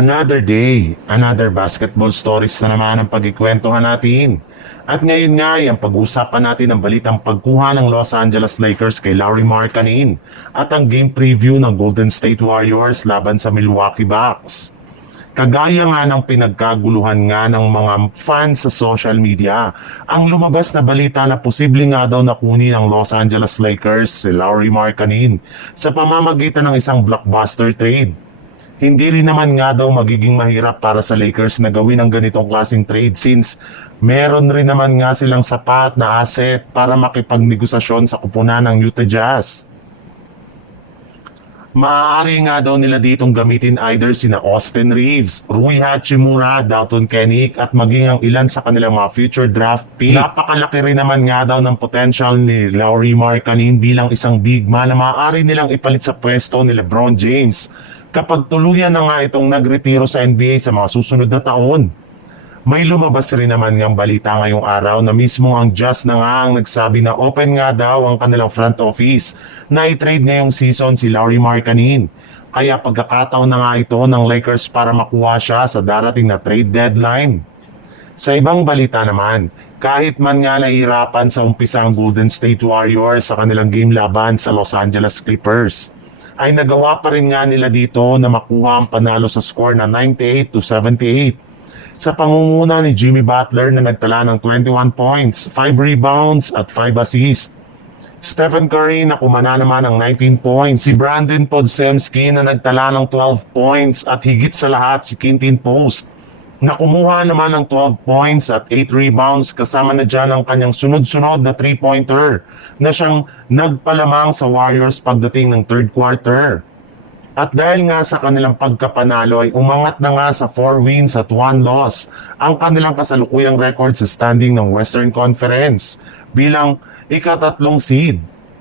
Another day, another basketball stories na naman ang pagkikwentuhan natin. At ngayon nga ay ang pag-uusapan natin ang balitang pagkuha ng Los Angeles Lakers kay Lauri Markkanen at ang game preview ng Golden State Warriors laban sa Milwaukee Bucks. Kagaya nga ng pinagkaguluhan nga ng mga fans sa social media, ang lumabas na balita na posible nga daw na kunin ng Los Angeles Lakers si Lauri Markkanen sa pamamagitan ng isang blockbuster trade. Hindi rin naman nga daw magiging mahirap para sa Lakers na gawin ang ganitong klaseng trade since meron rin naman nga silang sapat na asset para makipagnegosasyon sa kupunan ng Utah Jazz. Maaari nga daw nila ditong gamitin either sina Austin Reeves, Rui Hachimura, Dalton Kenick at maging ang ilan sa kanilang mga future draft pick. Napakalaki rin naman nga daw ng potential ni Lauri Markkanen bilang isang big man na maaari nilang ipalit sa pwesto ni LeBron James kapag tuluyan na nga itong nagretiro sa NBA sa mga susunod na taon. May lumabas rin naman ngang balita ngayong araw na mismo ang Jazz na nga ang nagsabi na open nga daw ang kanilang front office na i-trade ngayong season si Lauri Markkanen. Kaya pagkakataon na nga ito ng Lakers para makuha siya sa darating na trade deadline. Sa ibang balita naman, kahit man nga nahihirapan sa umpisa ang Golden State Warriors sa kanilang game laban sa Los Angeles Clippers, ay nagawa pa rin nga nila dito na makuha ang panalo sa score na 98-78 sa pangunguna ni Jimmy Butler na nagtala ng 21 points, 5 rebounds at 5 assists. Stephen Curry na kumana naman ng 19 points, si Brandon Podziemski na nagtala ng 12 points at higit sa lahat si Quinton Post na kumuha naman ng 12 points at 8 rebounds kasama na dyan ang kanyang sunod-sunod na 3-pointer na siyang nagpalamang sa Warriors pagdating ng third quarter. At dahil nga sa kanilang pagkapanalo ay umangat na nga sa 4 wins at 1 loss ang kanilang kasalukuyang record sa standing ng Western Conference bilang ikatatlong seed.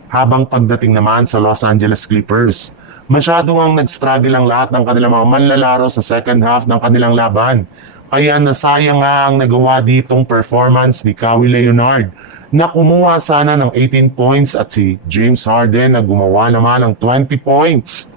Habang pagdating naman sa Los Angeles Clippers, masyado ang nag-struggle ang lahat ng kanilang mga manlalaro sa second half ng kanilang laban. Kaya nasayang nga ang nagawa ditong performance ni Kawhi Leonard na kumuha sana ng 18 points at si James Harden na gumawa naman ng 20 points.